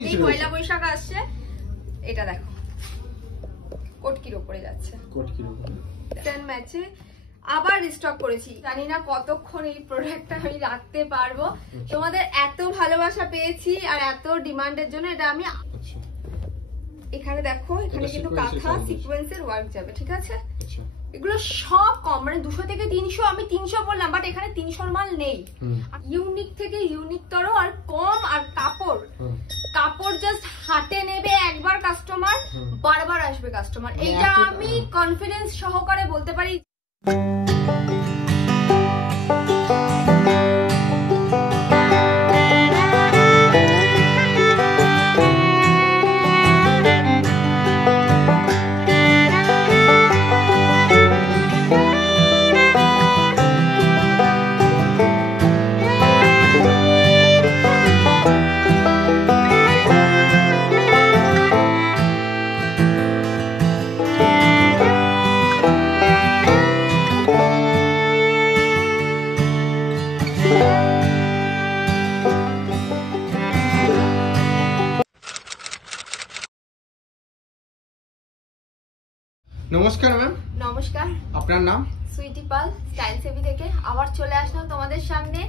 এই পয়লা বৈশাখ আসছে, এটা দেখো কোটকির উপরে যাচ্ছে, কোটকির উপরে সেম ম্যাচে আবার রিস্টক করেছি। জানি না কতক্ষণ এই প্রোডাক্টটা আমি রাখতে পারবো। তোমাদের এত ভালোবাসা পেয়েছি আর এত ডিমান্ডের জন্য এটা আমি এখানে দেখো, এখানে কিন্তু কাঁথা সিকোয়েন্সের ওয়ার্ক যাবে, ঠিক আছে? এগুলো সব কম, মানে 200 থেকে 300, আমি 300 বললাম, বাট এখানে 300 মাল নেই। ইউনিক থেকে ইউনিক তর আর কম, আর কাপড় জাস্ট হাতে নেবে একবার কাস্টমার, বারবার আসবে কাস্টমার, এইটা আমি কনফিডেন্স সহকারে বলতে পারি। নমস্কার ম্যাম। নমস্কার, আপনার নাম? সুইটি পাল, স্টাইল সেভি থেকে আবার চলে আসলাম তোমাদের সামনে।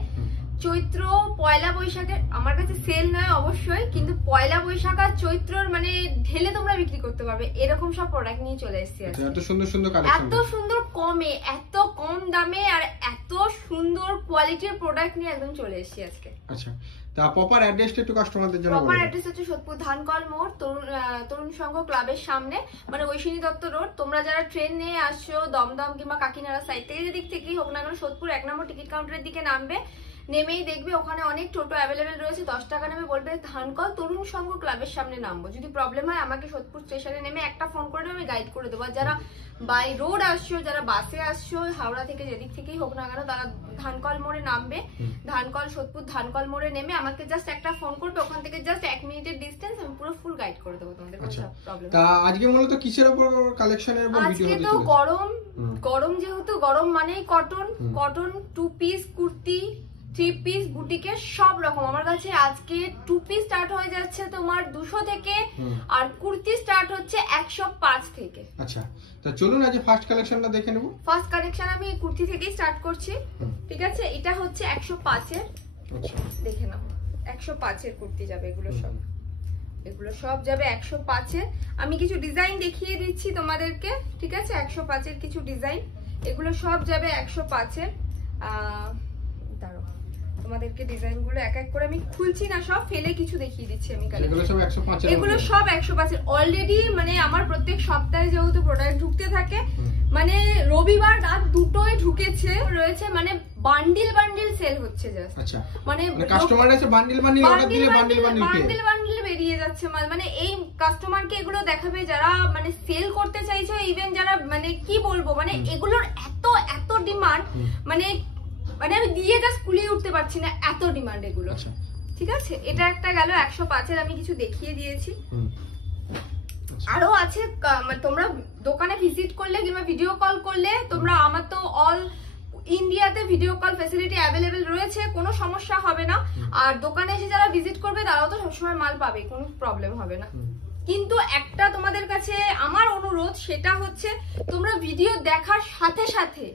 চৈত্র পয়লা বৈশাখের আমার কাছে সেল নয় অবশ্যই, কিন্তু পয়লা বৈশাখ আর চৈত্রর মানে ঢেলে তোমরা বিক্রি করতে পারবে এরকম সব প্রোডাক্ট নিয়ে চলে এসেছি। এত সুন্দর সুন্দর কালেকশন, এত সুন্দর কমে, এত কম দামে আর এত সুন্দর কোয়ালিটির প্রোডাক্ট নিয়ে একদম চলে এসেছি আজকে। আচ্ছা, তা প্রপার অ্যাড্রেসটা একটু কাস্টমারদের জন্য বলুন। প্রপার অ্যাড্রেস হচ্ছে সোদপুর ধানকল মোড়, তরুণ সংঘ ক্লাবের সামনে, মানে ঐশিনী দত্ত রোড। তোমরা যারা ট্রেন নিয়ে আসছো দমদম কিংবা কাকিনাড়া সাইড থেকে, যেদিক থেকেই হোক না কেন, সোদপুর 1 নম্বর টিকিট কাউন্টারের দিকে নামবে, নেমেই দেখবে ওখানে অনেক টোটো অ্যাভেলেবেল রয়েছে। 10 টাকা নেমে বলবে ধানকল তরুণ সংঘ ক্লাবের সামনে নামবো। যদি প্রবলেম হয় আমাকে সোদপুর স্টেশনে নেমে একটা ফোন করে আমি গাইড করে দেবো। যারা বাই রোড আসছো, যারা বাসে আসছো হাওড়া থেকে, যেদিক থেকেই হোক না কেন, তারা ধানকল মোড়ে নামবে। ধানকল সোদপুর ধানকল মোড়ে নেমে আমাকে জাস্ট একটা ফোন করবে, ওখান থেকে জাস্ট 1 মিনিটের ডিস্টেন্স, আমি পুরো ফুল গাইড করে দেবো তোমাদের। আচ্ছা, প্রবলেম। তা আজকে মূলত কিসের উপর কালেকশনের উপর ভিডিও হতে চলেছে? আজকে তো গরম যেহেতু, গরম মানেই কটন 2 পিস কুর্তি, 3 পিস বুটিকের সব রকম আমার কাছে আজকে 2 পিস স্টার্ট হয়ে যাচ্ছে তোমার 200 থেকে, আর কুর্তি স্টার্ট হচ্ছে 105 থেকে। আচ্ছা, তা চলুন আজ ফার্স্ট কালেকশনটা দেখে নেব। ফার্স্ট কালেকশন আমি কুর্তি থেকেই স্টার্ট করছি, ঠিক আছে? এটা হচ্ছে 105 এর। আচ্ছা, দেখে নাও, 105 এর কুর্তি যাবে এগুলো সব যাবে 105 এর। আমি কিছু ডিজাইন দেখিয়ে দিচ্ছি তোমাদেরকে, ঠিক আছে? 105 এর কিছু ডিজাইন, এগুলো সব যাবে 105 এর। দাঁড়াও, তোমাদেরকে ডিজাইনগুলো এক এক করে আমি খুলছি না, সব ফেলে কিছু দেখিয়ে দিচ্ছি আমি। এগুলো সব 105 এর, এগুলো সব 105 এর। অলরেডি মানে আমার প্রত্যেক সপ্তাহে যেহেতু প্রোডাক্ট ঢুকতে থাকে, মানে রবিবার রাত 2টোয় ঢুকেছে রয়েছে, মানে বান্ডিল সেল হচ্ছে জাস্ট। আচ্ছা, মানে কাস্টমার এসে বান্ডিল অর্ডার দিলে বান্ডিল বেরিয়ে যাচ্ছে মাল। মানে এই কাস্টমারকে এগুলো দেখাবে যারা মানে সেল করতে চাইছে, ইভেন যারা মানে কি বলবো, মানে এগুলোর এত ডিমান্ড, মানে আমি দিয়ে জাস্ট কুলিয়ে উঠতে পারছি না, এত ডিমান্ড এগুলো। ঠিক আছে, এটা একটা গেল 105 এর, আমি কিছু দেখিয়ে দিয়েছি। আরো আছে, তোমরা দোকানে ভিজিট করলে কিংবা ভিডিও কল করলে, তোমরা আমার তো অল ইন্ডিয়াতে ভিডিও কল ফ্যাসিলিটি অ্যাভেলেবেল রয়েছে, কোনো সমস্যা হবে না। আর দোকানে এসে যারা ভিজিট করবে তারাও তো সবসময় মাল পাবে, কোনো প্রবলেম হবে না। কিন্তু একটা তোমাদের কাছে আমার অনুরোধ, সেটা হচ্ছে তোমরা ভিডিও দেখার সাথে সাথে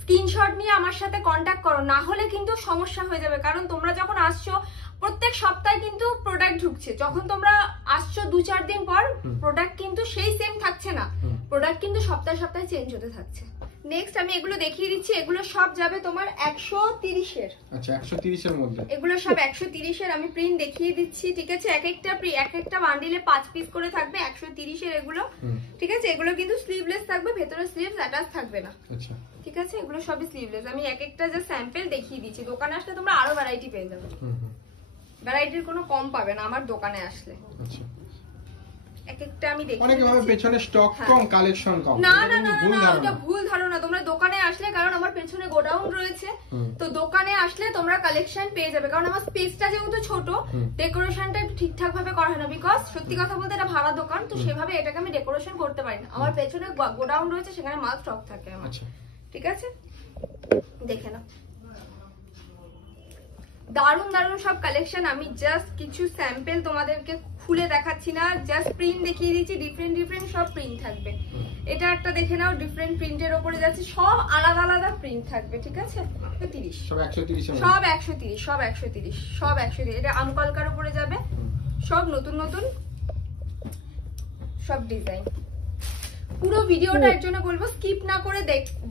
স্ক্রিনশট নিয়ে আমার সাথে কন্ট্যাক্ট করো, না হলে কিন্তু সমস্যা হয়ে যাবে। কারণ তোমরা যখন আসছো প্রত্যেক সপ্তাহে কিন্তু প্রোডাক্ট ঢুকছে, যখন তোমরা আসছো 2-4 দিন পর প্রোডাক্ট কিন্তু সেই সেম থাকছে না, প্রোডাক্ট কিন্তু সপ্তাহে চেঞ্জ হতে থাকছে। নেক্সট আমি এগুলো দেখিয়ে দিচ্ছি, এগুলো সব যাবে তোমার 130 এর। আচ্ছা, 130 এর মধ্যে এগুলো সব 130 এর। আমি প্রিন্ট দেখিয়ে দিচ্ছি, ঠিক আছে? এক একটা বান্ডিলে 5 পিস করে থাকবে, 130 এর এগুলো, ঠিক আছে? এগুলো কিন্তু স্লিভলেস থাকবে, ভেতরে স্লিভস অ্যাটাচ থাকবে না। আচ্ছা, ঠিক আছে, এগুলো সবই স্লিভলেস। আমি এক একটা জাস্ট স্যাম্পল দেখিয়ে দিচ্ছি, দোকানে আসলে তোমরা আরো ভ্যারাইটি পেয়ে যাবে, ভ্যারাইটির কোনো কম পাবে না আমার দোকানে আসলে। আচ্ছা, এক একটা আমি দেখি, অনেকে ভাবে পেছনে স্টক কম, কালেকশন কম। না, এটা ভুল ধারণা। তোমরা দোকানে আসলে, কারণ আমার পেছনে গোডাউন রয়েছে, তো দোকানে আসলে তোমরা কালেকশন পেয়ে যাবে। কারণ আমার স্পেসটা যেহেতু ছোট, ডেকোরেশনটা ঠিকঠাক ভাবে করা হয় না, বিকজ সত্যি কথা বলতে এটা ভাড়া দোকান, তো সেভাবে এটাকে আমি ডেকোরেশন করতে পারি না। আমার পেছনে গোডাউন রয়েছে, সেখানে মাল স্টক থাকে আমার, ঠিক আছে? দেখে নাও, দারুন দারুন সব কালেকশন। আমি জাস্ট কিছু স্যাম্পল তোমাদেরকে খুলে দেখাচ্ছি না, জাস্ট প্রিন্ট দেখিয়ে দিচ্ছি। ডিফারেন্ট ডিফারেন্ট সব প্রিন্ট থাকবে। এটা একটা দেখে নাও, ডিফারেন্ট প্রিন্টের ওপরে যাচ্ছে, সব আলাদা আলাদা প্রিন্ট থাকবে, ঠিক আছে? 30 সব 130 সব 130 সব 130 সব 130। এটা আমকলকার উপরে যাবে, সব নতুন নতুন সব ডিজাইন। পুরো ভিডিওটার জন্য বলবো স্কিপ না করে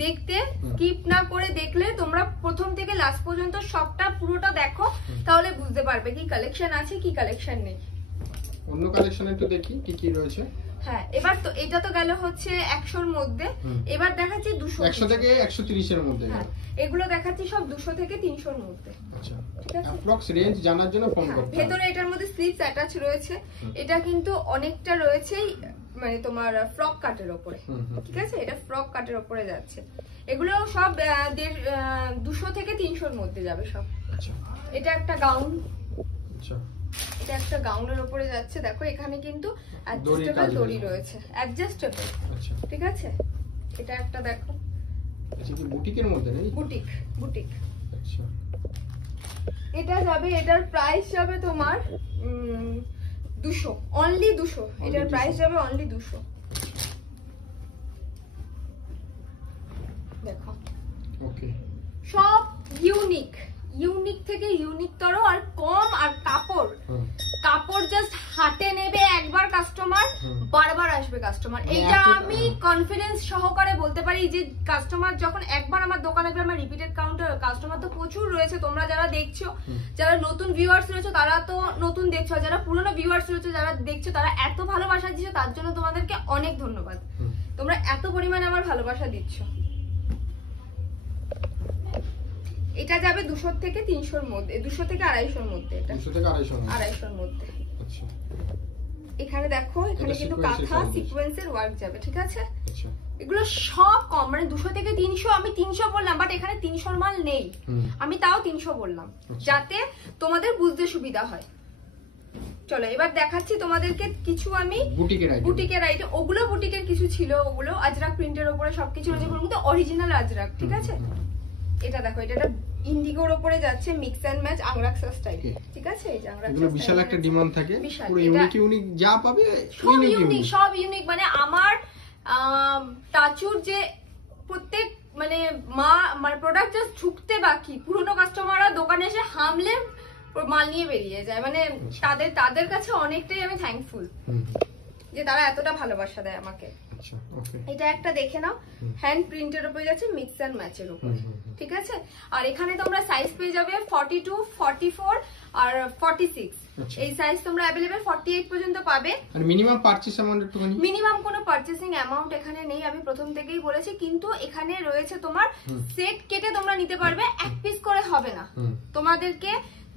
দেখতে, স্কিপ না করে দেখলে তোমরা প্রথম থেকে লাস্ট পর্যন্ত সবটা পুরোটা দেখো, তাহলে বুঝতে পারবে কি কালেকশন আছে কি কালেকশন নেই। অন্য কালেকশন একটু দেখি কি কি রয়েছে। হ্যাঁ, এবার তো এটা তো গেল হচ্ছে 100 এর মধ্যে, এবার দেখাচ্ছি 200 100 থেকে 130 এর মধ্যে। হ্যাঁ, এগুলো দেখাচ্ছি সব 200 থেকে 300 এর মধ্যে। আচ্ছা, ঠিক আছে? অ্যাপ্রক্স রেঞ্জ জানার জন্য ফোন করতে হবে। ভেতরে এটার মধ্যে স্লিভস অ্যাটাচ রয়েছে। এটা কিন্তু অনেকটা রয়েছে মানে তোমার ফ্রক কাটের উপরে, ঠিক আছে? এটা ফ্রক কাটের উপরে যাচ্ছে। এগুলো সব 200 থেকে 300 এর মধ্যে যাবে সব। আচ্ছা, এটা একটা গাউন। আচ্ছা, এটা একটা গাউনের উপরে যাচ্ছে। দেখো এখানে কিন্তু অ্যাডজাস্টেবল দড়ি রয়েছে, অ্যাডজাস্টেবল। আচ্ছা, ঠিক আছে? এটা একটা দেখো, এটা কি বুটিকের মধ্যে নেই? Boutique, boutique. আচ্ছা, এটা যাবে, এটার প্রাইস যাবে তোমার 200, অনলি 200। এটার প্রাইস যাবে অনলি 200। দেখো ওকে, সব ইউনিক, ইউনিক থেকে ইউনিক তর আর কম। আর কাপড়, কাপড় জাস্ট হাতে নেবে একবার কাস্টমার, বারবার আসবে কাস্টমার। এইটা আমি কনফিডেন্স সহকারে বলতে পারি যে কাস্টমার যখন একবার আমার দোকানে আসবে, আমার রিপিটেড কাস্টমার তো প্রচুর রয়েছে। তোমরা যারা দেখছো, যারা নতুন ভিউয়ার্স রয়েছে তারা তো নতুন দেখছো, যারা পুরনো ভিউয়ার্স রয়েছে যারা দেখছো তারা এত ভালোবাসা দিচ্ছ, তার জন্য তোমাদেরকে অনেক ধন্যবাদ। তোমরা এত পরিমাণে আমার ভালোবাসা দিচ্ছ। এটা যাবে 200 থেকে 300 এর মধ্যে, 200 থেকে 250 এর মধ্যে। এটা 200 থেকে 250 এর মধ্যে। আচ্ছা, এখানে দেখো, এখানে কিন্তু কাঁথা সিকোয়েন্সের ওয়ার্ক যাবে, ঠিক আছে? আচ্ছা, এগুলো সব কম, মানে 200 থেকে 300। আমি 300 বললাম, বাট এখানে 300 এর মাল নেই। আমি তাও 300 বললাম যাতে তোমাদের বুঝতে সুবিধা হয়। চলো এবার দেখাচ্ছি তোমাদেরকে কিছু আমি বুটিকের আইটেম। ওগুলো বুটিকের কিছু ছিল, ওগুলো আজরাক প্রিন্টের উপরে সবকিছু রয়েছে, ওগুলো কিন্তু অরিজিনাল আজরাক, ঠিক আছে? এটা দেখো, এটা ইন্ডিগোর উপরে যাচ্ছে, মিক্স এন্ড ম্যাচ আংরাক্সা স্টাইল, ঠিক আছে? এই যে আংরাক্সা এগুলো বিশাল একটা ডিমান্ড থাকে, পুরো ইউনিক ইউনিক যা পাবে সব ইউনিক, সব ইউনিক। মানে আমার টাচুর যে প্রত্যেক মানে মানে প্রোডাক্ট জাস্ট ঢুকতে বাকি, পুরনো কাস্টমাররা দোকানে এসে হামলে মাল নিয়ে বেরিয়ে যায়। মানে তাদের কাছে অনেকটাই আমি থ্যাঙ্কফুল যে তারা এতটা ভালোবাসা দেয় আমাকে। এটা একটা দেখে নাও, হ্যান্ড প্রিন্টের উপরে যাচ্ছে, মিক্স এন্ড ম্যাচের উপরে, ঠিক আছে? আর এখানে তোমরা সাইজ পেয়ে যাবে 42, 44 আর 46। এই সাইজ তোমরা अवेलेबल 48 পর্যন্ত পাবে। আর মিনিমাম পারচেজ অ্যামাউন্ট একটুখানি? মিনিমাম কোনো পারচেসিং অ্যামাউন্ট এখানে নেই, আমি প্রথম থেকেই বলেছি। কিন্তু এখানে রয়েছে তোমার সেট কেটে তোমরা নিতে পারবে, এক পিস করে হবে না, তোমাদেরকে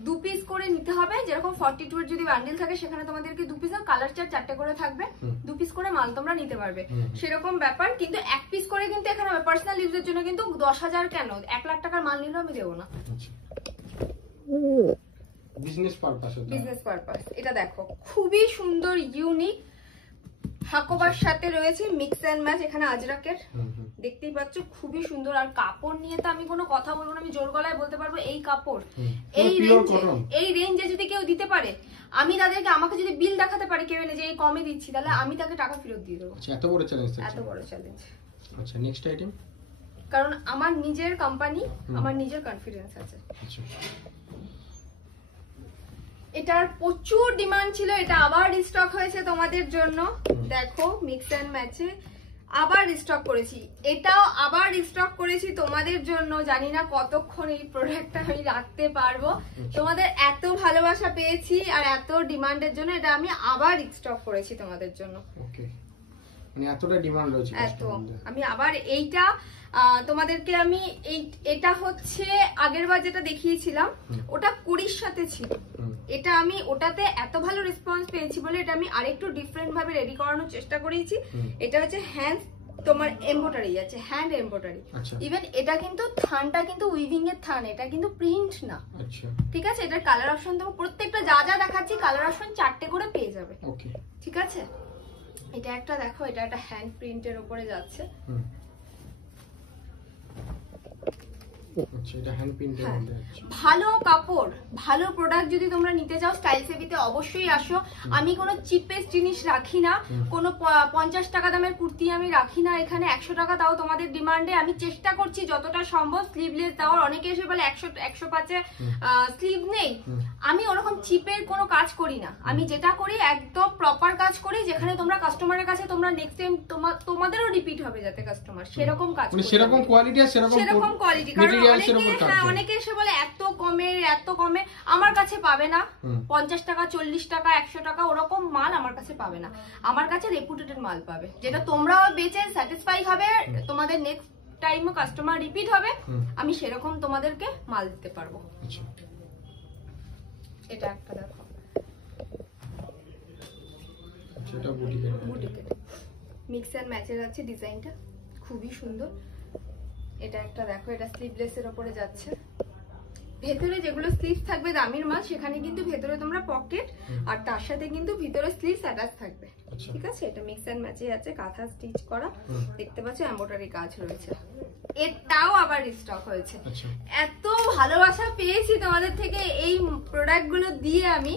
2 পিস করে নিতে হবে। যেরকম 42 এর যদি বান্ডিল থাকে সেখানে তোমাদেরকে 2 পিস, আর কালার চার্ট 4টে করে থাকবে, 2 পিস করে মাল তোমরা নিতে পারবে, সেরকম ব্যাপার। কিন্তু এক পিস করে কিন্তু এখানে হবে পার্সোনাল ইউজের জন্য। কিন্তু 10,000 কেন, 1 লাখ টাকার মাল নিলেও আমি দেবো না। Business purpose, business purpose. এটা দেখো খুবই সুন্দর ইউনিক, হাকোবার সাথে রয়েছে মিক্স এন্ড ম্যাচ, এখানে আজরাকের দেখতেই পাচ্ছ, খুবই সুন্দর। আর কাপড় নিয়ে তো আমি কোনো কথা বলবো না, আমি জোর গলায় বলতে পারবো এই কাপড় এই রেঞ্জে যদি কেউ দিতে পারে, আমি তাদেরকে, আমাকে যদি বিল দেখাতে পারে কেউ এনে যে এই কমে দিচ্ছি, তাহলে আমি তাকে টাকা ফেরত দিয়ে দেবো। এত বড় চ্যালেঞ্জ, এত বড় চ্যালেঞ্জ। আচ্ছা, নেক্সট আইটেম। কারণ আমার নিজের কোম্পানি, আমার নিজের কনফিডেন্স আছে। আচ্ছা, এটার প্রচুর ডিমান্ড ছিল, এটা আবার রিস্টক হয়েছে তোমাদের জন্য। দেখো মিক্স এন্ড ম্যাচে আবার রিস্টক করেছি, এটাও আবার রিস্টক করেছি তোমাদের জন্য। জানি না কতক্ষণ এই প্রোডাক্টটা আমি রাখতে পারবো, তোমাদের এত ভালোবাসা পেয়েছি আর এত ডিমান্ডের জন্য এটা আমি আবার রিস্টক করেছি তোমাদের জন্য। ওকে, মানে এতটা ডিমান্ড রয়েছে, এত আমি আবার এইটা তোমাদেরকে আমি এটা হচ্ছে আগেরবার যেটা দেখিয়েছিলাম ওটা 20 সাথে ছিল, এটা আমি ওটাতে এত ভালো রেসপন্স পেয়েছি বলে এটা আমি আরেকটু ডিফারেন্ট ভাবে রেডি করানোর চেষ্টা করেছি। এটা হচ্ছে হ্যান্ড তোমার এমব্রয়ডারি আছে, হ্যান্ড এমব্রয়ডারি। ইভেন এটা কিন্তু থানটা কিন্তু উইভিং এর থান, এটা কিন্তু প্রিন্ট না, ঠিক আছে? এটার কালার অপশন তোমার প্রত্যেকটা যা যা দেখাচ্ছি কালার অপশন 4টে করে পেয়ে যাবে, ঠিক আছে? এটা একটা দেখো, এটা একটা হ্যান্ড প্রিন্টের উপরে যাচ্ছে, আচ্ছা, এটা হ্যান্ড প্রিন্টের মধ্যে আছে। ভালো কাপড়, ভালো প্রোডাক্ট যদি তোমরা নিতে চাও স্টাইল সেভিতে অবশ্যই আসো। আমি কোনো চিপেস্ট জিনিস রাখি না, কোনো 50 টাকা দামের কুর্তি আমি রাখি না এখানে। 100 টাকা তাও তোমাদের ডিমান্ডে আমি চেষ্টা করছি যতটা সম্ভব স্লিভলেস দেওয়ার। অনেকে এসে বলে 100-105 স্লিভ নেই। আমি ওরকম চিপের কোনো কাজ করি না। আমি যেটা করি একদম প্রপার কাজ করি, যেখানে তোমরা কাস্টমারের কাছে তোমরা নেক্সট টাইম তোমাদেরও রিপিট হবে যাতে কাস্টমার, সেরকম কাজ মানে সেরকম কোয়ালিটি আর সেরকম কোয়ালিটি। কারণ অনেকে এসে বলে এত কমে আমার কাছে পাবে না। 50 টাকা 40 টাকা 100 টাকা ওরকম মাল আমার কাছে পাবে না। আমার কাছে রেপুটেড মাল পাবে, যেটা তোমরাও বেচে স্যাটিসফাই হবে, তোমাদের নেক্সট টাইমও কাস্টমার রিপিট হবে। আমি সেরকম তোমাদেরকে মাল দিতে পারবো। এটা একটা দেখো, এটা বুটিকের মিক্স এন্ড ম্যাচের আছে, ডিজাইনটা খুবই সুন্দর। এটা একটা দেখো, এটা স্লিভলেসের উপরে যাচ্ছে। ভেতরে যেগুলো স্লিভস থাকবে দামির মাল, সেখানে কিন্তু ভেতরে তোমরা পকেট আর তার সাথে কিন্তু ভিতরে স্লিভস অ্যাটাচ থাকবে। ঠিক আছে, এটা মিক্স এন্ড ম্যাচে আছে, কাঁথা স্টিচ করা, দেখতে পাচ্ছ এমব্রয়ডারি কাজ রয়েছে। এটাও আবার রিস্টক হয়েছে। এত ভালোবাসা পেয়েছি তোমাদের থেকে এই প্রোডাক্ট গুলো দিয়ে, আমি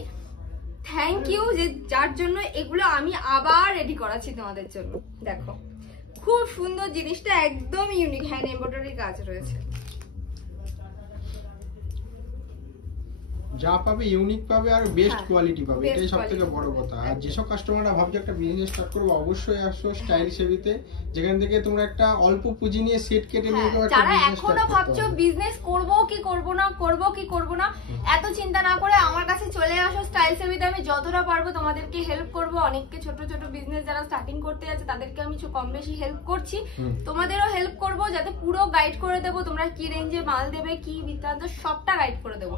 থ্যাংক ইউ যে যার জন্য এগুলো আমি আবার রেডি করাচ্ছি তোমাদের জন্য। দেখো খুব সুন্দর জিনিসটা, একদম ইউনিক, হ্যান্ড এমব্রয়ডারি কাজ রয়েছে। যা পাবে ইউনিক পাবে আর বেস্ট কোয়ালিটি পাবে, এটাই সবথেকে বড় কথা। আর যেসব কাস্টমাররা ভাবছে একটা বিজনেস স্টার্ট করবে, অবশ্যই আসো স্টাইল সেভিতে, যেখান থেকে তোমরা একটা অল্প পুঁজি নিয়ে সেট কেটে নিয়ে একটা যারা এখনো ভাবছো বিজনেস করব কি করব না, এত চিন্তা না করে আমার কাছে চলে আসো স্টাইল সেভিতে। আমি যতটা পারবো তোমাদেরকে হেল্প করব। অনেককে ছোট ছোট বিজনেস যারা স্টার্টিং করতে যাচ্ছে তাদেরকে আমি কম বেশি হেল্প করছি, তোমাদেরও হেল্প করব, যাতে পুরো গাইড করে দেবো তোমরা কি রেঞ্জে মাল দেবে, কি বৃত্তান্ত সবটা গাইড করে দেবো।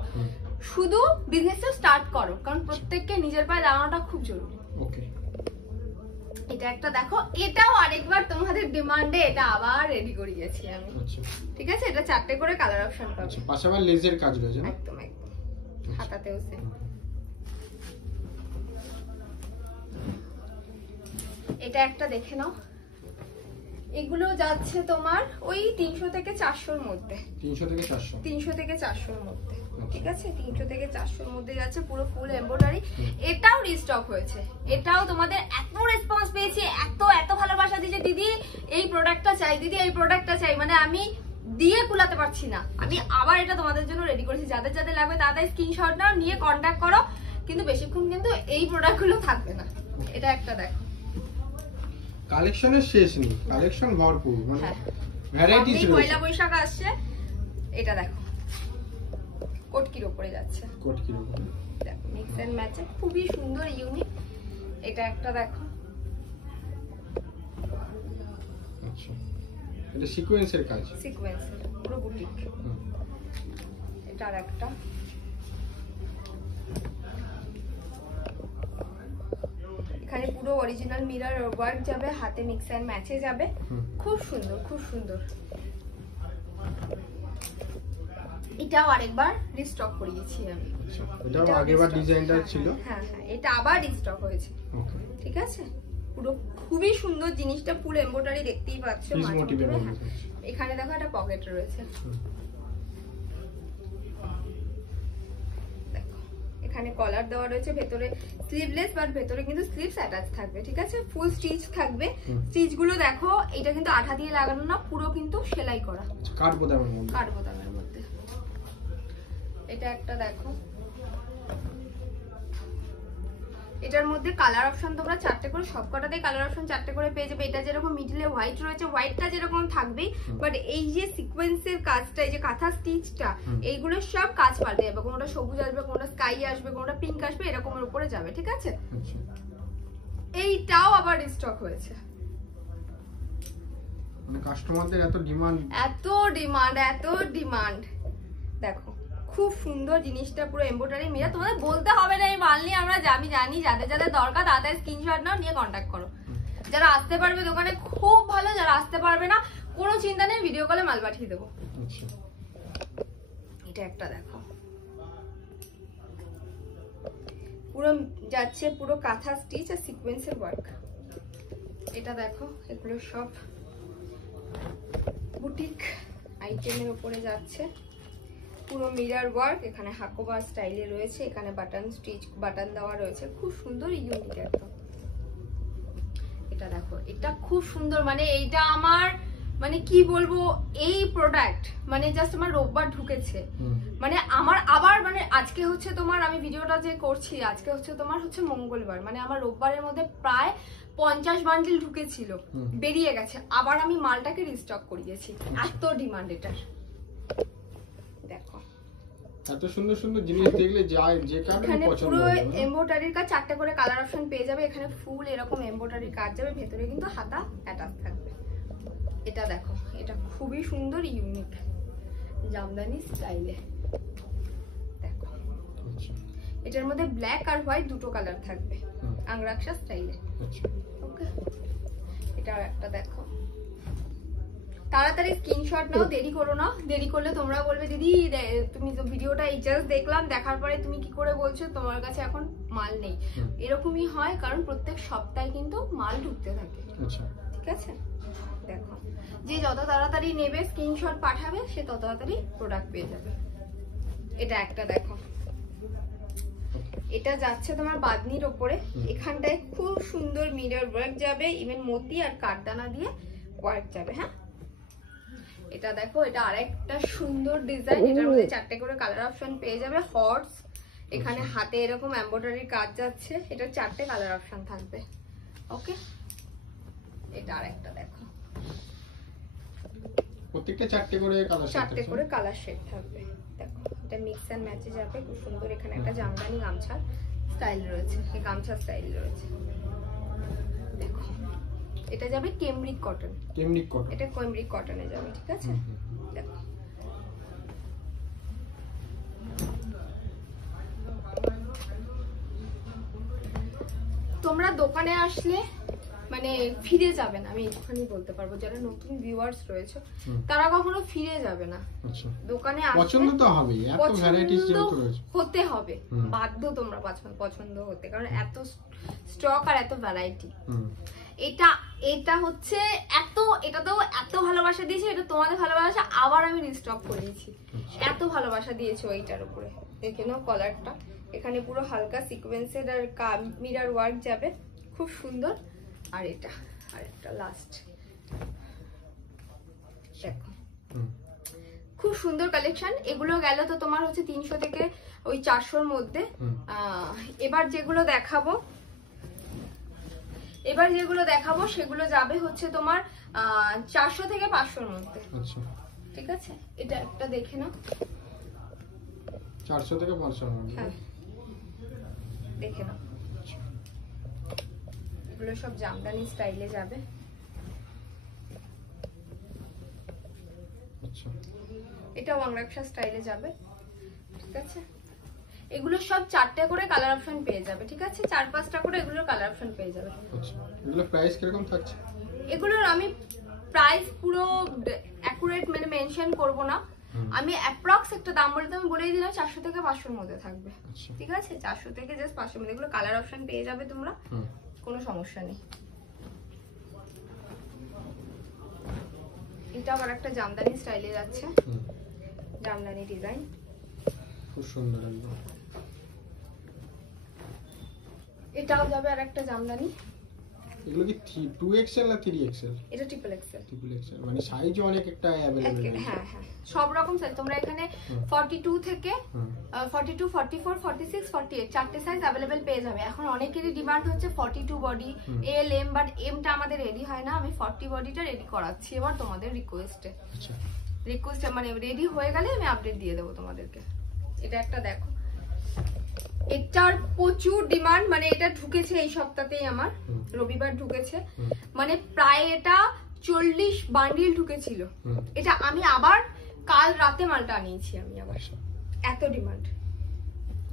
শুধু বিজনেসটা স্টার্ট করো, কারণ প্রত্যেককে নিজের পায়ে দাঁড়ানোটা খুব জরুরি। ওকে, এটা একটা দেখো, এটাও আরেকবার তোমাদের ডিমান্ডে এটা আবার রেডি করিয়েছি আমি। ঠিক আছে, এটা 4টে করে কালার অপশন পাবে। পাশাপাশি লেজের কাজ রয়েছে, একদম হাতাতেও সেম। এটা একটা দেখে নাও, এগুলো যাচ্ছে তোমার ওই 300 থেকে 400-র মধ্যে। 300 থেকে 400-র মধ্যে, ঠিক আছে, 300 থেকে 400-র মধ্যে যাচ্ছে, পুরো ফুল এমব্রয়ডারি। এটাও রিস্টক হয়েছে। এটাও তোমাদের এত রেসপন্স পেয়েছি, এত ভালোবাসা দিয়েছে, দিদি এই প্রোডাক্টটা চাই, দিদি এই প্রোডাক্টটা চাই, মানে আমি দিয়ে কুলাতে পারছি না। আমি আবার এটা তোমাদের জন্য রেডি করেছি। যাদের যাদের লাগবে তাদের স্ক্রিনশট নাও, নিয়ে কন্ট্যাক্ট করো। কিন্তু বেশিক্ষণ কিন্তু এই প্রোডাক্টগুলো থাকবে না। এটা একটা দেখো, কালেকশনের শেষ নেই, কালেকশন ভরপুর, মানে ভ্যারাইটিস রয়েছে। পয়লা বৈশাখ আসছে, এটা দেখো কোটকির উপরে যাচ্ছে, কোটকির উপরে দেখো মিক্স এন্ড ম্যাচে, খুবই সুন্দর ইউনিক। এটা একটা দেখো, আচ্ছা, এটা সিকোয়েন্সের কাজ, সিকোয়েন্সের পুরো বুটিক। এটা আরেকটা, এখানে পুরো অরিজিনাল মিরর ওয়ার্ক যাবে, হাতে মিক্স এন্ড ম্যাচে যাবে, খুব সুন্দর খুব সুন্দর। এটাও আরেকবার রিস্টক করিয়েছি আমি। এটাও আগেরবার ডিজাইনটা ছিল, হ্যাঁ এটা আবার রিস্টক হয়েছে। ওকে, ঠিক আছে, পুরো খুবই সুন্দর জিনিসটা, ফুল এমব্রয়ডারি দেখতেই পাচ্ছ। এখানে দেখো একটা পকেট রয়েছে, এখানে কলার দেওয়া রয়েছে, ভেতরে স্লিভলেস, বাট ভেতরে কিন্তু স্লিভস অ্যাটাচ থাকবে। ঠিক আছে, ফুল স্টিচ থাকবে। স্টিচ গুলো দেখো, এটা কিন্তু আঠা দিয়ে লাগানো না, পুরো কিন্তু সেলাই করা, কাঠবোতামের মধ্যে। এটা একটা দেখো, এটার মধ্যে কালার অপশন তোমরা 4টে করে, সবকটাতেই কালার অপশন 4টে করে পেয়ে যাবে। এটা যেরকম মিডলে হোয়াইট রয়েছে, হোয়াইটটা যেরকম থাকবেই, বাট এই যে সিকোয়েন্সের কাজটা, এই যে কাঁথা স্টিচটা, এইগুলো সব কাজ পাল্টে যাবে। কোনোটা সবুজ আসবে, কোনোটা স্কাই আসবে, কোনোটা পিঙ্ক আসবে, এরকমের উপরে যাবে। ঠিক আছে, এইটাও আবার রিস্টক হয়েছে। মানে কাস্টমারদের এত ডিমান্ড, দেখো খুব সুন্দর জিনিসটা, পুরো এমব্রয়ডারি মিরর। তোমাদের বলতে হবে না এই মাল নিয়ে আমরা জানি, যাদের যাদের দরকার তাদের স্ক্রিনশট নাও, নিয়ে কন্ট্যাক্ট করো। যারা আসতে পারবে দোকানে খুব ভালো, যারা আসতে পারবে না কোনো চিন্তা নেই, ভিডিও কলে মাল পাঠিয়ে দেবো। এটা একটা দেখো, পুরো যাচ্ছে পুরো কাঁথা স্টিচ আর সিকোয়েন্সের ওয়ার্ক। এটা দেখো, এগুলো সব বুটিক আইটেমের উপরে যাচ্ছে পুরো মিরর ওয়ার্ক, এখানে হাকোবা স্টাইলে রয়েছে, এখানে বাটন স্টিচ বাটন দেওয়া রয়েছে, খুব সুন্দর ইউনিক একদম। এটা দেখো, এটা খুব সুন্দর, মানে এইটা আমার মানে কি বলবো, এই প্রোডাক্ট মানে জাস্ট আমার রোববার ঢুকেছে, মানে আমার আবার মানে আজকে হচ্ছে তোমার, আমি ভিডিওটা যে করছি আজকে হচ্ছে তোমার হচ্ছে মঙ্গলবার, মানে আমার রোববারের মধ্যে প্রায় 50 বান্ডিল ঢুকেছিল, বেরিয়ে গেছে, আবার আমি মালটাকে রিস্টক করিয়েছি, এত ডিমান্ড এটার। দেখো এত সুন্দর সুন্দর জিনিস দেখলে যায় যে কারণে পছন্দ পুরো হবে। এমব্রয়ডারির কাজ, 4টে করে কালার অপশন পেয়ে যাবে, এখানে ফুল এরকম এমব্রয়ডারির কাজ যাবে, ভেতরে কিন্তু হাতা অ্যাটাচ থাকবে। এটা দেখো, এটা খুবই সুন্দর ইউনিক জামদানি স্টাইলে। দেখো এটার মধ্যে ব্ল্যাক আর হোয়াইট দুটো কালার থাকবে, আংরাক্ষা স্টাইলে। ওকে, এটা একটা দেখো, তাড়াতাড়ি স্ক্রিনশট নাও, দেরি করো না, দেরি করলে তোমরা বলবে দিদি তুমি তো ভিডিওটা এই জাস্ট দেখলাম, দেখার পরে তুমি কি করে বলছো তোমার কাছে এখন মাল নেই। এরকমই হয়, কারণ প্রত্যেক সপ্তাহে কিন্তু মাল ঢুকতে থাকে। ঠিক আছে, দেখো যে যত তাড়াতাড়ি নেবে স্ক্রিনশট পাঠাবে সে তত তাড়াতাড়ি প্রোডাক্ট পেয়ে যাবে। এটা একটা দেখো, এটা যাচ্ছে তোমার বাদনির ওপরে, এখানটায় খুব সুন্দর মিরর ওয়ার্ক যাবে, ইভেন মতি আর কাঠদানা দিয়ে ওয়ার্ক যাবে। হ্যাঁ, এটা দেখো, এটা আরেকটা সুন্দর ডিজাইন, এটার মধ্যে 4টে করে কালার অপশন পেয়ে যাবে, হর্স, এখানে হাতে এরকম এমব্রয়ডারি কাজ যাচ্ছে, এটা 4টে কালার অপশন থাকবে। ওকে, এটা আরেকটা দেখো, প্রত্যেকটা 4টে করে কালার, 4টে করে কালার শেড থাকবে। দেখো এটা মিক্স এন্ড ম্যাচে যাবে, খুব সুন্দর। এখানে একটা জামদানি গামছা স্টাইল রয়েছে, এই গামছা স্টাইল রয়েছে। দেখো এটা যাবে কেমব্রিক কটন, কেমব্রিক কটন, এটা কেমব্রিক কটনে যাবে। ঠিক আছে, দেখো তোমরা দোকানে আসলে মানে ফিরে যাবে না, আমি একটুখানি বলতে পারবো, যারা নতুন ভিউয়ার্স রয়েছে তারা কখনো ফিরে যাবে না। দোকানে পছন্দ তো হবে, এত ভ্যারাইটিস যেহেতু রয়েছে, হতে হবে বাধ্য তোমরা পছন্দ হতে, কারণ এত স্টক আর এত ভ্যারাইটি। এটা হচ্ছে এটাতেও এত ভালোবাসা দিয়েছে, এটা তোমাদের ভালোবাসা আবার আমি রিস্টক করিয়েছি, এত ভালোবাসা দিয়েছে ওইটার উপরে। দেখে নাও কলারটা, এখানে পুরো হালকা সিকোয়েন্সের আর মিরর ওয়ার্ক যাবে, খুব সুন্দর। আর এটা আরেকটা লাস্ট দেখো, খুব সুন্দর কালেকশন। এগুলো গেল তো তোমার হচ্ছে 300 থেকে ওই 400-র মধ্যে। এবার যেগুলো দেখাবো সেগুলো যাবে হচ্ছে তোমার 400 থেকে 500-র মধ্যে। ঠিক আছে, এটা একটা দেখে নাও, 400 থেকে 500-র মধ্যে। হ্যাঁ, দেখে নাও, এগুলো সব জামদানি স্টাইলে যাবে। এটাও আংরাক্ষা স্টাইলে যাবে। ঠিক আছে, এগুলো সব 4টে করে কালার অপশন পেয়ে যাবে। ঠিক আছে, 4-5টা করে এগুলোর কালার অপশন পেয়ে যাবে। এগুলো প্রাইস কিরকম থাকছে? এগুলোর আমি প্রাইস পুরো অ্যাকুরেট মানে মেনশন করব না, আমি অ্যাপ্রক্স একটা দাম বলে আমি বলেই দিলাম, 400 থেকে 500-র মধ্যে থাকবে। ঠিক আছে, 400 থেকে জাস্ট 500-র মধ্যে এগুলো কালার অপশন পেয়ে যাবে তোমরা, কোনো সমস্যা নেই। এটা আবার একটা জামদানি স্টাইলে যাচ্ছে, জামদানি ডিজাইন, খুব সুন্দর একদম। এটাও যাবে আর একটা জামদানি। এগুলো কি 2XL না 3XL? এটা ট্রিপল এক্সেল। ট্রিপল এক্সেল মানে সাইজও অনেক একটা अवेलेबल আছে। হ্যাঁ হ্যাঁ, সব রকম সাইজ তোমরা এখানে 42 থেকে 42, 44, 46, 48 চারটে সাইজ अवेलेबल পেয়ে যাবে। এখন অনেকেরই ডিমান্ড হচ্ছে 42 বডি, এল, এম, বাট এমটা আমাদের রেডি হয় না, আমি 40 বডিটা রেডি করাচ্ছি এবার তোমাদের রিকোয়েস্টে। আচ্ছা, রিকোয়েস্ট মানে রেডি হয়ে গেলে আমি আপডেট দিয়ে দেবো তোমাদেরকে। এটা একটা দেখো, এটার প্রচুর ডিমান্ড, মানে এটা ঢুকেছে এই সপ্তাহতেই, আমার রবিবার ঢুকেছে, মানে প্রায় এটা 40 বান্ডিল ঢুকেছিল। এটা আমি আবার কাল রাতে মালটা আনিয়েছি আমি আবার, এত ডিমান্ড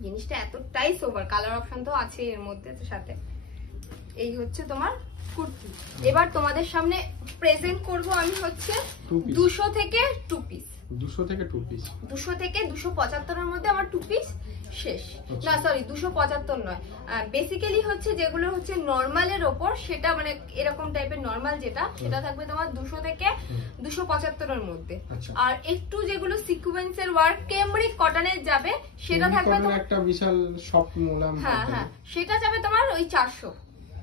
জিনিসটা, এতটাই সোবার। কালার অপশন তো আছে এর মধ্যে সাথে। এই হচ্ছে তোমার কুর্তি। এবার তোমাদের সামনে প্রেজেন্ট করব আমি হচ্ছে 200 থেকে 2 পিস। 200 থেকে 2 পিস, 200 থেকে 275 এর মধ্যে আমার 2 পিস শেষ। না সরি 275 নয়, বেসিক্যালি হচ্ছে যেগুলো হচ্ছে নরমালের ওপর, সেটা মানে এরকম টাইপের নরমাল যেটা, সেটা থাকবে তোমার 200 থেকে 275 এর মধ্যে। আর একটু যেগুলো সিকোয়েন্সের ওয়ার্ক ক্যামরিক কটনের যাবে সেটা থাকবে তোমার একটা বিশাল সফট মোলাম। হ্যাঁ হ্যাঁ, সেটা যাবে তোমার ওই 400।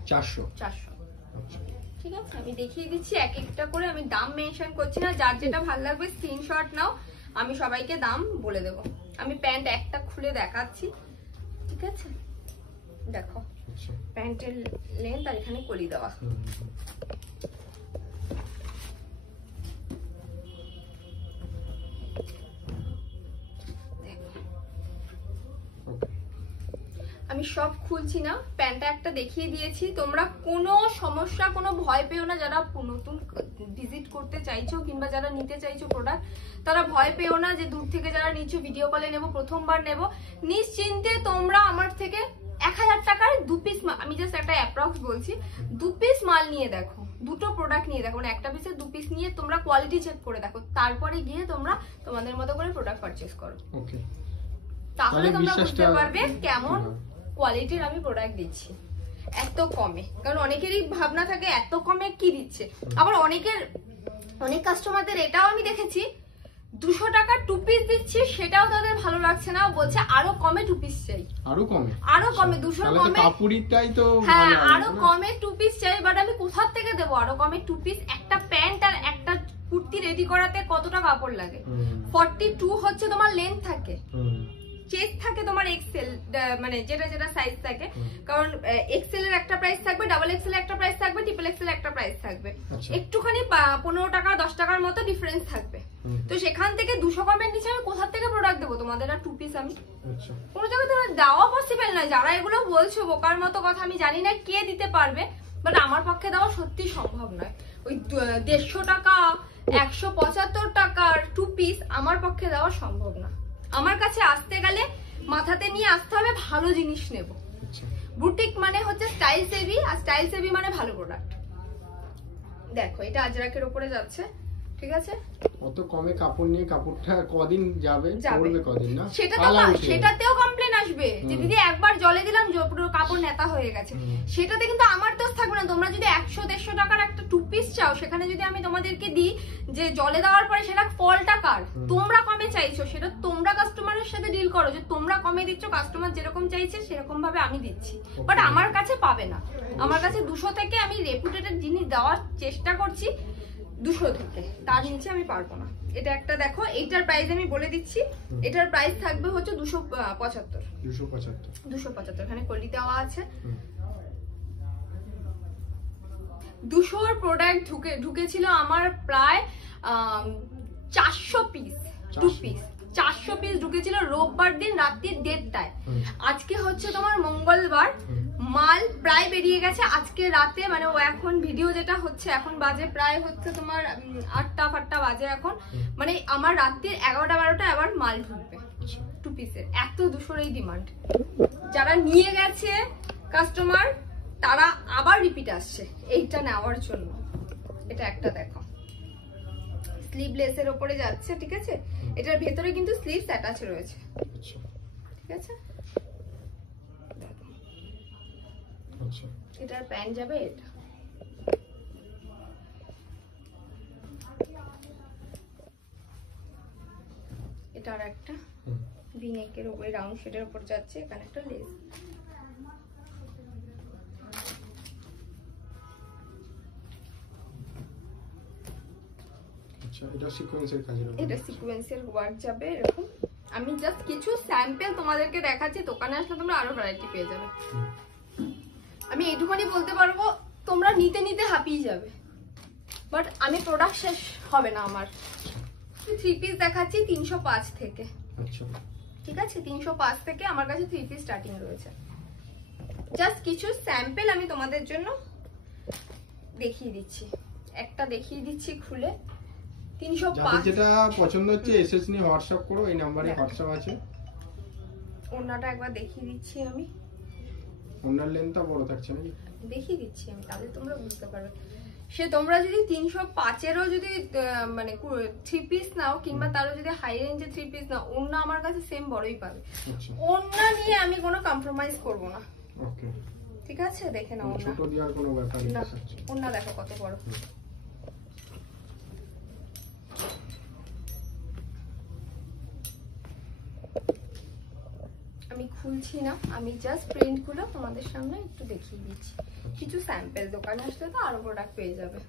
আচ্ছা, ঠিক আছে, আমি দেখিয়ে দিচ্ছি এক একটা করে, আমি দাম মেনশন করছি না, যার যেটা ভালো লাগবে স্ক্রিনশট নাও, আমি সবাইকে দাম বলে দেব। আমি প্যান্ট একটা খুলে দেখাচ্ছি, ঠিক আছে? দেখো প্যান্টের লেন্থ আর এখানে কলি দেওয়া। আমি সব খুলছি না, প্যান্টটা একটা দেখিয়ে দিয়েছি। তোমরা কোনো সমস্যা, কোনো ভয় পেও না, যারা নতুন ভিজিট করতে চাইছো কিংবা যারা নিতে চাইছো প্রোডাক্ট, তারা ভয় পেও না যে দূর থেকে যারা নিচ্ছ ভিডিও কলে নেব, প্রথমবার নেব, নিশ্চিন্তে তোমরা আমার থেকে 1000 টাকার 2 পিস, আমি জাস্ট একটা অ্যাপ্রক্স বলছি, 2 পিস মাল নিয়ে দেখো, দুটো প্রোডাক্ট নিয়ে দেখো, মানে একটা পিসে 2 পিস নিয়ে তোমরা কোয়ালিটি চেক করে দেখো, তারপরে গিয়ে তোমরা তোমাদের মতো করে প্রোডাক্ট পারচেজ করো। ওকে, তাহলে তোমরা বুঝতে পারবে কেমন কোয়ালিটির আমি প্রোডাক্ট দিচ্ছি এত কমে। কারণ অনেকেরই ভাবনা থাকে এত কমে কি দিচ্ছে, আবার অনেক কাস্টমারদের এটাও আমি দেখেছি 200 টাকা 2 পিস দিচ্ছি, সেটাও তাদের ভালো লাগছে না, বলছে আরো কমে 2 পিস চাই, আরো কমে 200 কমে কাপড়িটাই তো, হ্যাঁ আরো কমে 2 পিস চাই। বাট আমি কোথা থেকে দেবো আরো কমে 2 পিস? একটা প্যান্ট আর একটা কুর্তি রেডি করাতে কতটা কাপড় লাগে? 42 হচ্ছে তোমার লেন্থ থাকে, চেস্ট থাকে তোমার এক্সেল, মানে যেটা যেটা সাইজ থাকে, কারণ এক্সেল এর একটা প্রাইস থাকবে, ডাবল এক্সেল এর একটা প্রাইস থাকবে, ট্রিপল এক্সেল এর একটা প্রাইস থাকবে, একটুখানি 15 টাকা 10 টাকার মতো ডিফারেন্স থাকবে। তো সেখান থেকে 200 কমের নিচে আমি কোথা থেকে প্রোডাক্ট দেবো তোমাদের? আর 2 পিস আমি কোনো জায়গায় তোমার দেওয়া পসিবল নয়। যারা এগুলো বলছো বোকার মতো কথা, আমি জানি না কে দিতে পারবে, বাট আমার পক্ষে দেওয়া সত্যি সম্ভব নয়। ওই 150 টাকা 175 টাকার 2 পিস আমার পক্ষে দেওয়া সম্ভব না। আমার কাছে আসতে গেলে মাথাতে নিয়ে আসতে হবে ভালো জিনিস নেব। বুটিক মানে হচ্ছে স্টাইল সেভি, আর স্টাইল সেভি মানে ভালো প্রোডাক্ট। দেখো এটা আজরাকের উপরে যাচ্ছে, ঠিক আছে? অত কমে কাপড় নিয়ে কাপড়টা কদিন যাবে, পরবে কদিন না, সেটাতেও কমপ্লেন আসবে যে দিদি একবার জলে দিলাম পুরো কাপড় নেতা হয়ে গেছে। সেটাতে কিন্তু আমার দোষ থাকবে না। তোমরা যদি 100-150 টাকার একটা 2 পিস চাও, সেখানে যদি আমি তোমাদেরকে দিই যে জলে দেওয়ার পরে সেটা ফলটা কার? তোমরা কমে চাইছো, সেটা তোমরা কাস্টমারের সাথে ডিল করো যে তোমরা কমে দিচ্ছ, কাস্টমার যেরকম চাইছে সেরকম ভাবে আমি দিচ্ছি, বাট আমার কাছে পাবে না। আমার কাছে 200 থেকে আমি রেপুটেটেড জিনিস দেওয়ার চেষ্টা করছি, 200 থেকে তার নিচে আমি পারবো না। এটা একটা দেখো, এইটার প্রাইস আমি বলে দিচ্ছি, এটার প্রাইস থাকবে হচ্ছে 275। এখানে কলি দেওয়া আছে। 200 প্রোডাক্ট ঢুকেছিল আমার প্রায় 400 পিস, 2 পিস 400 পিস ঢুকেছিল রোববার দিন রাত্রি 1:30টায়। আজকে হচ্ছে তোমার মঙ্গলবার, মাল প্রায় বেরিয়ে গেছে আজকে রাতে, মানে ও এখন ভিডিও যেটা হচ্ছে এখন বাজে প্রায় হচ্ছে তোমার 8টা বাজে এখন, মানে আমার রাত্রির 11টা-12টা আবার মাল ঢুকবে 2 পিসের। এত 200 এই ডিমান্ড, যারা নিয়ে গেছে কাস্টমার তারা আবার রিপিট আসছে এইটা নেওয়ার জন্য। এটা একটা দেখো, স্লিভলেসের উপরে যাচ্ছে, ঠিক আছে? এটার ভেতরে কিন্তু স্লিভস অ্যাটাচ রয়েছে, ঠিক আছে? এটার প্যান্ট যাবে এটা, এটা আর একটা ভি-নেকের উপরে রাউন্ড শেডের উপর যাচ্ছে, এখানে একটা লেস। এটা সিকোয়েন্সের কাজ, এটা সিকোয়েন্সের ওয়ার্ক যাবে এরকম। আমি জাস্ট কিছু স্যাম্পল তোমাদেরকে দেখাচ্ছি, দোকানে আসলে তোমরা আরো ভ্যারাইটি পেয়ে যাবে। আমি এইটুকুনি বলতে পারবো, তোমরা নিতে নিতে হাঁপিয়ে যাবে, বাট আমি প্রোডাক্ট শেষ হবে না আমার। 3 পিস দেখাচ্ছি 305 থেকে, ঠিক আছে? 305 থেকে আমার কাছে 3 পিস স্টার্টিং রয়েছে। জাস্ট কিছু স্যাম্পল আমি তোমাদের জন্য দেখিয়ে দিচ্ছি, একটা দেখিয়ে দিচ্ছি খুলে। 305 যেটা পছন্দ হচ্ছে এসএস নিয়ে হোয়াটসঅ্যাপ করো, এই নম্বরে হোয়াটসঅ্যাপ আছে। ওন্নাটা একবার দেখিয়ে দিচ্ছি আমি, ওন্নার লেন্থটা বড় থাকছে নাকি? দেখিয়ে দিচ্ছি আমি, তাহলে তোমরা বুঝতে পারবে। সে তোমরা যদি 305-এরও যদি মানে 3 পিস নাও কিংবা তারও যদি হাই রেঞ্জে 3 পিস নাও, ওন্না আমার কাছে সেম বড়ই পাবে। ওন্না নিয়ে আমি কোনো কম্প্রোমাইজ করব না। ওকে, ঠিক আছে, দেখে নাও। ছোট দেওয়ার কোনো ব্যাপার নেই। ওন্না দেখো কত বড়। আমি খুলছি না, আমি জাস্ট প্রিন্ট গুলো তোমাদের সামনে একটু দেখিয়ে দিচ্ছি। কিছু স্যাম্পল, দোকানে আসলে তো আরো প্রোডাক্ট পেয়ে যাবে।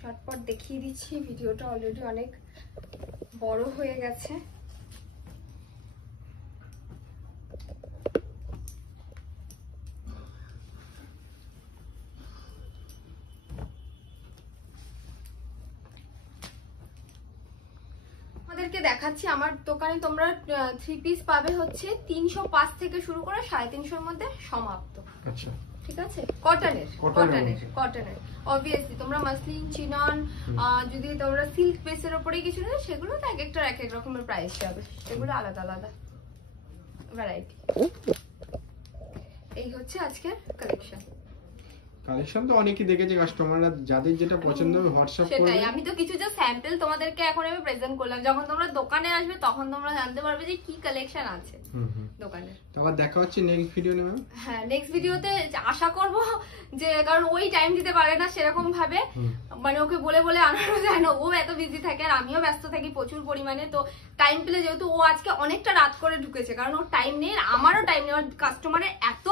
ঝটপট দেখিয়ে দিচ্ছি, ভিডিওটা অলরেডি অনেক বড় হয়ে গেছে। আমাদেরকে দেখাচ্ছি আমার দোকানে তোমরা 3 পিস পাবে হচ্ছে 305 থেকে শুরু করে 350-এর মধ্যে সমাপ্ত। আচ্ছা, ঠিক আছে, কটনের অবভিয়াসলি তোমরা মাসলিন, চিনন, যদি তোমরা সিল্ক বেসের উপরে কিছু নেবে সেগুলো তো এক একটা এক এক রকমের প্রাইস যাবে, সেগুলো আলাদা আলাদা ভ্যারাইটি। এই হচ্ছে আজকের কালেকশন। কালেকশন তো অনেকই দেখেছে কাস্টমাররা, যাদের যেটা পছন্দ হবে হোয়াটসঅ্যাপ করবে। সেটাই, আমি তো কিছু যে স্যাম্পল তোমাদেরকে এখন আমি প্রেজেন্ট করলাম, যখন তোমরা দোকানে আসবে তখন তোমরা জানতে পারবে যে কি কালেকশন আছে দোকানে। আবার দেখা হচ্ছে নেক্সট ভিডিও নিয়ে ম্যাম। হ্যাঁ, নেক্সট ভিডিওতে আশা করব যে, কারণ ওই টাইম দিতে পারে না সেরকম ভাবে, মানে ওকে বলে বলে আনানো যায় না, ও এত বিজি থাকে আর আমিও ব্যস্ত থাকি প্রচুর পরিমাণে। তো টাইম পেলে, যেহেতু ও আজকে অনেকটা রাত করে ঢুকেছে, কারণ ওর টাইম নেই, আমারও টাইম নেই, কাস্টমারের এত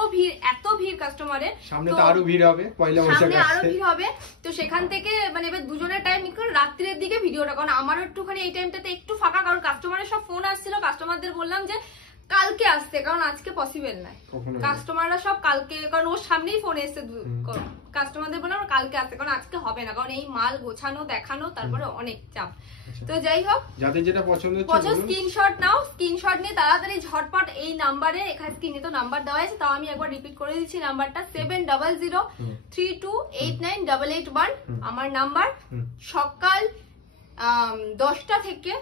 ভিড় কাস্টমারের সামনে তো আরো ভিড় হবে, পয়লা বৈশাখ সামনে আরো ভিড় হবে। তো সেখান থেকে মানে এবার দুজনের টাইম নিকন রাত্রির দিকে ভিডিওটা, কারণ আমারও একটুখানি এই টাইমটাতে একটু ফাঁকা, কারণ কাস্টমারের সব ফোন আসছিল। কাস্টমারদের বললাম যে কালকে আসতে, কারণ আজকে পসিবল নাই। কাস্টমাররা সব কালকে, কারণ ওর সামনেই ফোন এসছে, কাস্টমারদের বললাম কালকে আসতে, কারণ আজকে হবে না, কারণ এই মাল গোছানো দেখানো তারপরে অনেক চাপ। তো যাই হোক, যাদের যেটা পছন্দ হচ্ছে স্ক্রিনশট নাও, স্ক্রিনশট নিয়ে তাড়াতাড়ি ঝটপট এই নাম্বারে, এখানে স্ক্রিনে তো নাম্বার দেওয়া আছে, তাও আমি একবার রিপিট করে দিচ্ছি নাম্বারটা 7003289881 আমার নাম্বার। সকাল 10টা থেকে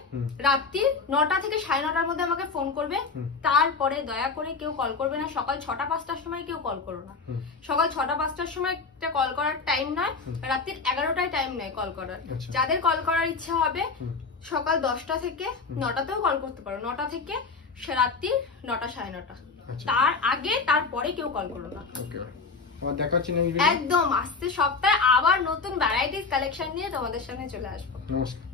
রাত্রি 9টা থেকে 9:30-র মধ্যে আমাকে ফোন করবে। তারপরে দয়া করে কেউ কল করবে না সকাল 6টা-5টার সময়, কেউ কল করো না। সকাল 6টা-5টার সময় কল করার টাইম নয়, রাত্রি 11টায় টাইম নেই কল করার। যাদের কল করার ইচ্ছা হবে সকাল 10টা থেকে 9টাতেও কল করতে পারো, 9টা থেকে রাত্রি 9টা-9:30, তার আগে তারপরে কেউ কল করো না। দেখা হচ্ছে একদম আসতে সপ্তাহে আবার নতুন ভ্যারাইটিস কালেকশন নিয়ে তোমাদের সামনে চলে আসবো। নমস্কার।